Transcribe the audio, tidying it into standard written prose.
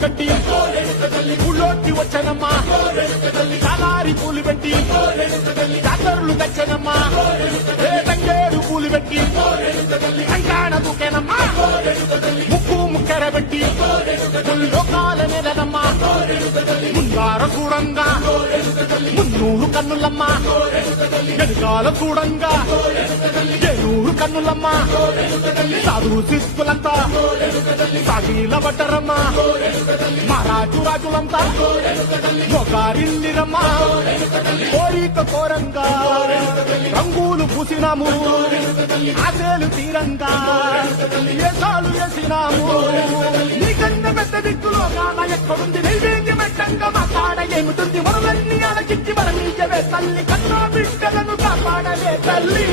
కట్టి ఊళ్ళోకి వచ్చనమ్మా చాలారి పూలు పెట్టి జాతరలు తెచ్చనమ్మా తంగేడు పూలు పెట్టి కంకాణ దూకేనమ్మా ముక్కు ముక్కెర పెట్టి లోకాల నెలనమ్మా ముందార చూడంగా మున్నూరు కన్నులమ్మా వెనుకాల చూడంగా ఏనూరు కన్నులమ్మా సాధువు శిస్తులంతా సాగిల పడ్డరమ్మా మహారాజు రాజులంతా మొగారిల్లిరమ్మా కోరిక కోరంగా రంగులు పూసినాము ఆశలు తీరంగా ఏసాలు వేసినాము నీకన్నా పెద్ద దిక్కులో కాన ఎక్కడుంది నైవేద్యం ఎట్టంగా మాట్లాడ ఏమిటుంది మనలన్నీ అలకిచ్చి మన నీయవే తల్లి కన్నా బిడ్డలను కాపాడవే తల్లి